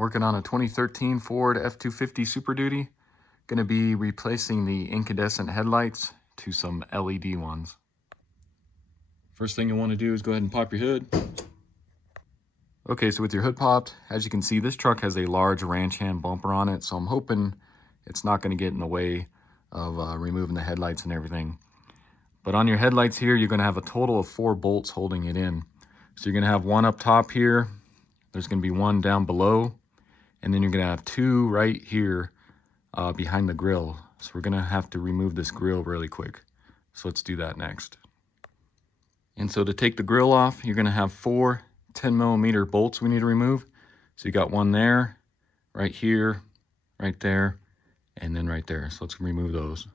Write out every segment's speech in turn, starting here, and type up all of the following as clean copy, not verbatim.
Working on a 2013 Ford F-250 Superduty. Going to be replacing the incandescent headlights to some LED ones. First thing you want to do is go ahead and pop your hood. Okay, so with your hood popped, as you can see, this truck has a large ranch hand bumper on it, so I'm hoping it's not going to get in the way of removing the headlights and everything. But on your headlights here, you're going to have a total of 4 bolts holding it in. So you're going to have one up top here, there's going to be one down below, and then you're going to have 2 right here behind the grill. So we're going to have to remove this grill really quick. So let's do that next. And so to take the grill off, you're going to have 4 10mm bolts we need to remove. So you got one there, right here, right there, and then right there. So let's remove those.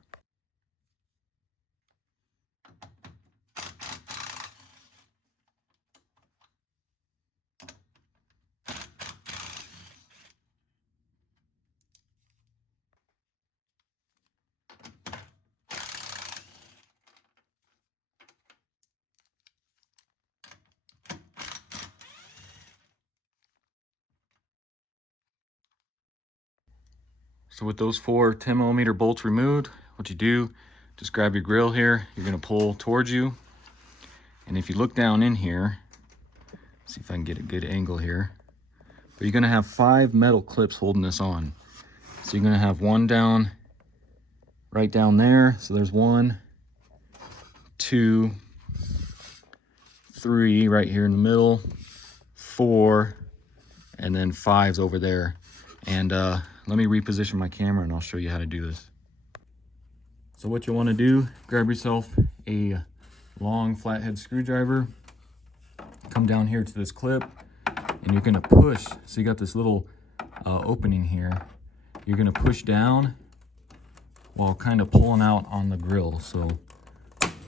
So with those 4 10mm bolts removed, what you do, just grab your grill here, you're gonna pull towards you. And if you look down in here, see if I can get a good angle here, but you're gonna have 5 metal clips holding this on. So you're gonna have one down, right down there. So there's 1, 2, 3 right here in the middle, 4, and then 5's over there. And let me reposition my camera and I'll show you how to do this. So what you want to do, grab yourself a long flathead screwdriver, come down here to this clip, and you're going to push. So you got this little opening here. You're going to push down while kind of pulling out on the grill. So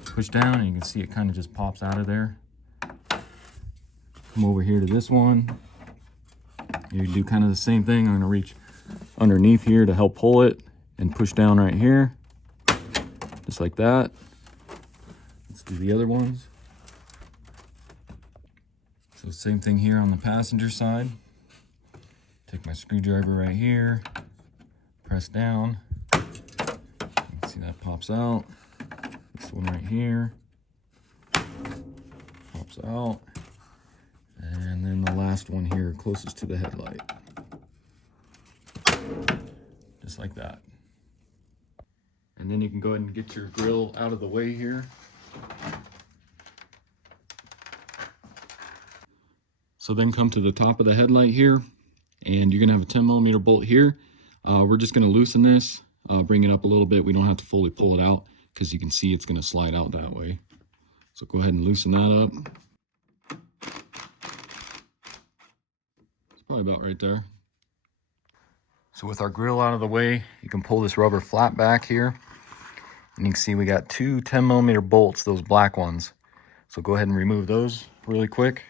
push down and you can see it kind of just pops out of there. Come over here to this one. You do kind of the same thing. I'm going to reach underneath here to help pull it and push down right here, just like that. Let's do the other ones. So same thing here on the passenger side. Take my screwdriver right here, press down. You can see that pops out. This one right here pops out. And then the last one here, closest to the headlight. Just like that. And then you can go ahead and get your grill out of the way here. So then come to the top of the headlight here, and you're gonna have a 10mm bolt here. We're just gonna loosen this, bring it up a little bit. We don't have to fully pull it out because you can see it's gonna slide out that way. So go ahead and loosen that up. Probably about right there. So with our grill out of the way, you can pull this rubber flap back here. And you can see we got 2 10mm bolts, those black ones. So go ahead and remove those really quick.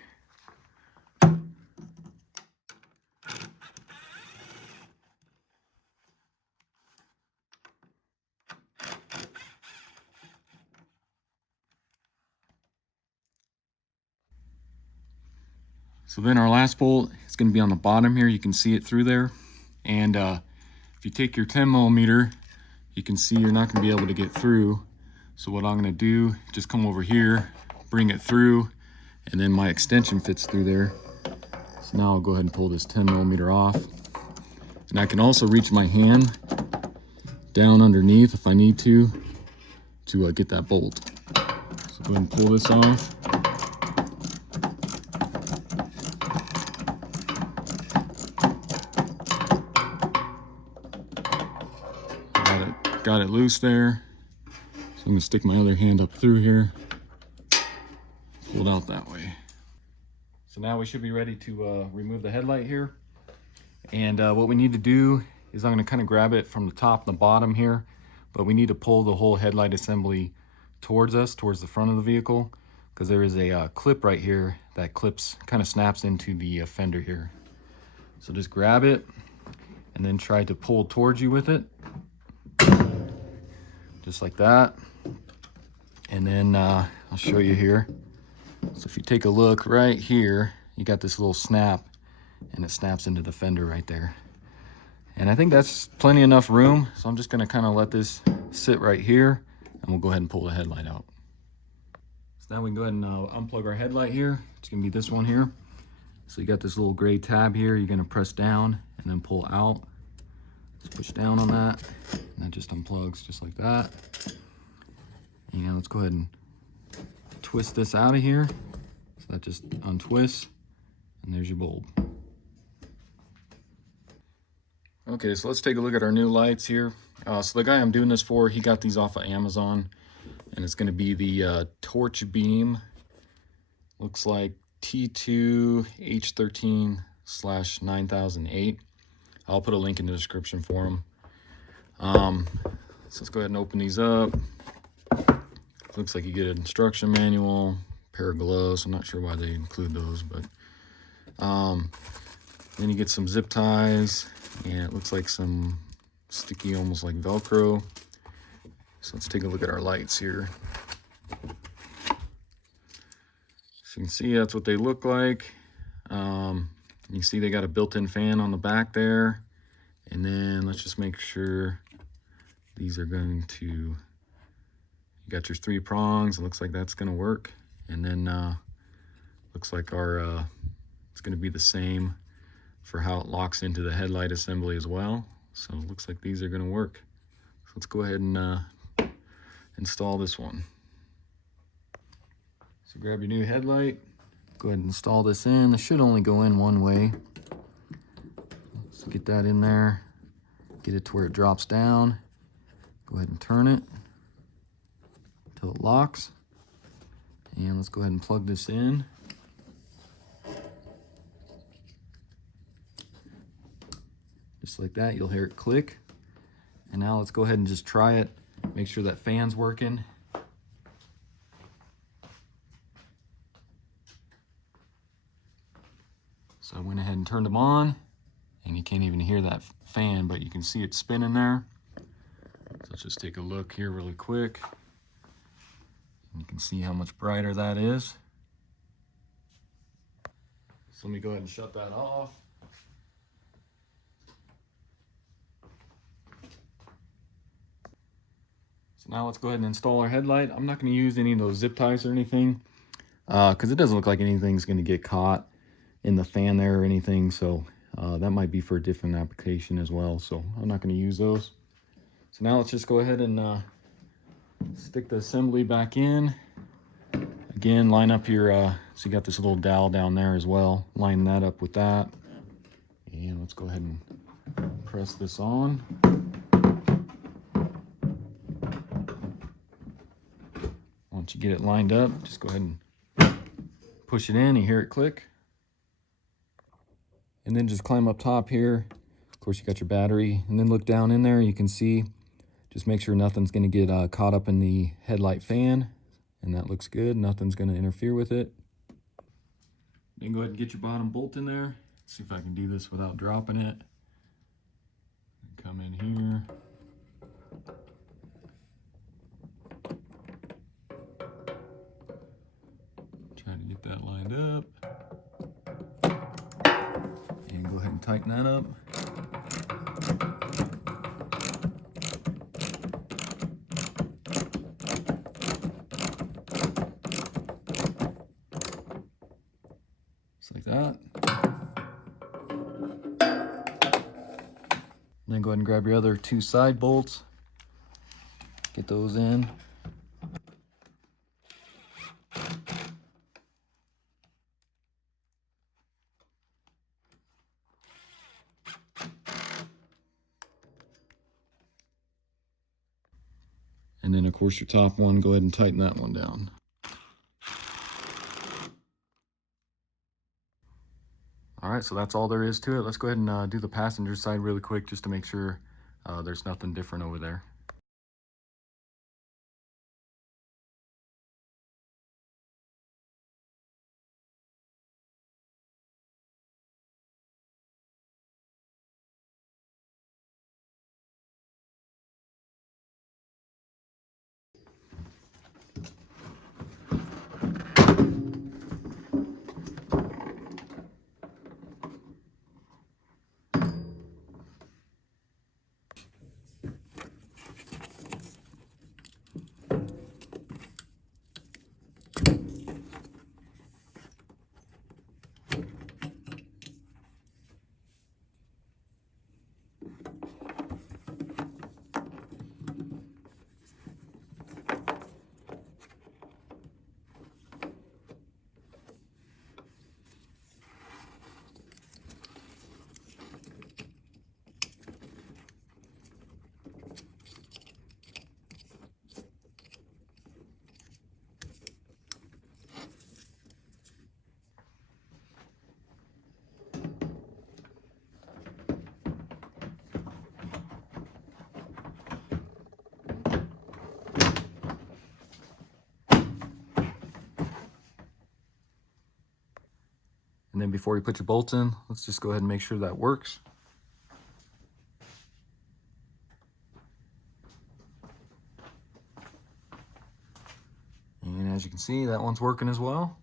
So then our last bolt is going to be on the bottom here. You can see it through there. And if you take your 10mm, you can see you're not going to be able to get through. So what I'm going to do, just come over here, bring it through, and then my extension fits through there. So now I'll go ahead and pull this 10mm off. And I can also reach my hand down underneath if I need to get that bolt. So go ahead and pull this off. Got it loose there. So I'm gonna stick my other hand up through here, pull it out that way. So now we should be ready to remove the headlight here. And what we need to do is I'm gonna kind of grab it from the top and the bottom here, but we need to pull the whole headlight assembly towards us, towards the front of the vehicle, because there is a clip right here that kind of snaps into the fender here. So just grab it and then try to pull towards you with it. Just like that. And then I'll show you here. So if you take a look right here, you got this little snap, and it snaps into the fender right there. And I think that's plenty enough room, so I'm just gonna kind of let this sit right here, and we'll go ahead and pull the headlight out. So now we can go ahead and unplug our headlight here. It's gonna be this one here. So you got this little gray tab here, you're gonna press down and then pull out. Let's push down on that, and that just unplugs just like that. And let's go ahead and twist this out of here. So that just untwists, and there's your bulb. Okay, so let's take a look at our new lights here. So the guy I'm doing this for, he got these off of Amazon, and it's gonna be the Torch Beam. Looks like T2 H13/9008. I'll put a link in the description for them. So let's go ahead and open these up. Looks like you get an instruction manual, pair of gloves. I'm not sure why they include those, but then you get some zip ties, and it looks like some sticky, almost like Velcro. So let's take a look at our lights here. So you can see that's what they look like. You see they got a built-in fan on the back there. And then let's just make sure these are going to, you got your 3 prongs. It looks like that's gonna work. And then looks like our, it's gonna be the same for how it locks into the headlight assembly as well. So it looks like these are gonna work. So let's go ahead and install this one. So grab your new headlight, go ahead and install this in. This should only go in one way. Let's get that in there, get it to where it drops down. Go ahead and turn it until it locks. And let's go ahead and plug this in. Just like that, you'll hear it click. And now let's go ahead and just try it. Make sure that fan's working. So I went ahead and turned them on, and you can't even hear that fan, but you can see it spinning there. So let's just take a look here really quick. You can see how much brighter that is. So let me go ahead and shut that off. So now let's go ahead and install our headlight. I'm not going to use any of those zip ties or anything, because it doesn't look like anything's going to get caught in the fan there or anything. So that might be for a different application as well. So I'm not going to use those. So now let's just go ahead and stick the assembly back in. Again, line up your, so you got this little dowel down there as well. Line that up with that. And let's go ahead and press this on. Once you get it lined up, just go ahead and push it in. You hear it click. And then just climb up top here. Of course, you got your battery. And then look down in there. You can see, just make sure nothing's going to get caught up in the headlight fan. And that looks good. Nothing's going to interfere with it. Then go ahead and get your bottom bolt in there. Let's see if I can do this without dropping it. Come in here. Trying to get that lined up. And go ahead and tighten that up. Just like that. Then go ahead and grab your other 2 side bolts. Get those in. And then of course your top one, go ahead and tighten that one down. All right, so that's all there is to it. Let's go ahead and do the passenger side really quick just to make sure there's nothing different over there. And before you put your bolts in, let's just go ahead and make sure that works. And as you can see, that one's working as well.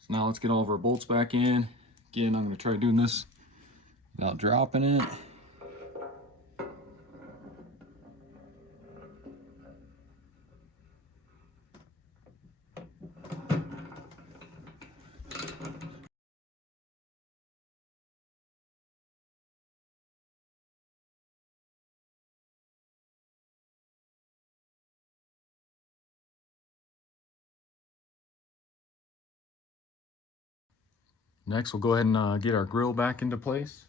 So now let's get all of our bolts back in. Again, I'm going to try doing this without dropping it. Next, we'll go ahead and get our grill back into place.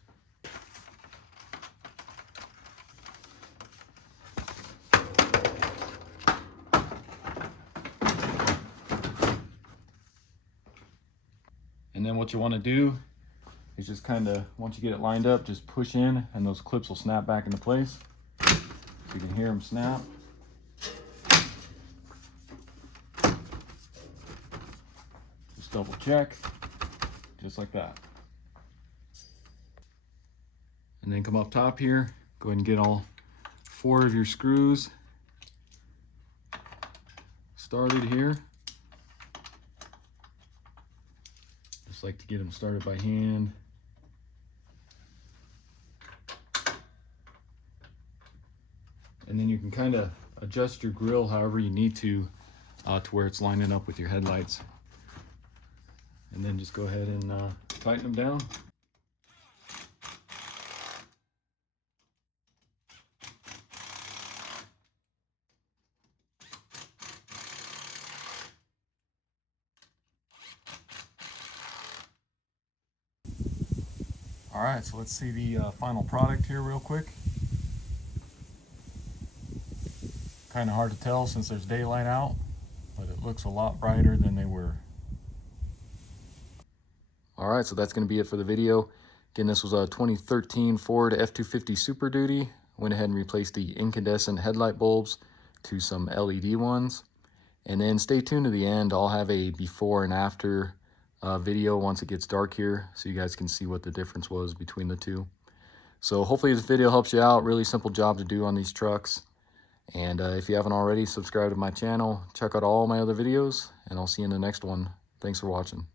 And then what you want to do is just kind of, once you get it lined up, just push in and those clips will snap back into place. So you can hear them snap. Just double check, just like that. And then come up top here, go ahead and get all 4 of your screws started here. Just like to get them started by hand. And then you can kind of adjust your grill however you need to where it's lining up with your headlights. And then just go ahead and tighten them down. All right, so let's see the final product here real quick. Kind of hard to tell since there's daylight out, but it looks a lot brighter than they were. All right, so that's going to be it for the video. Again, this was a 2013 Ford F-250 Super Duty. Went ahead and replaced the incandescent headlight bulbs to some LED ones. And then stay tuned to the end. I'll have a before and after video once it gets dark here, so you guys can see what the difference was between the two. So hopefully this video helps you out. Really simple job to do on these trucks. And if you haven't already, subscribe to my channel. Check out all my other videos, and I'll see you in the next one. Thanks for watching.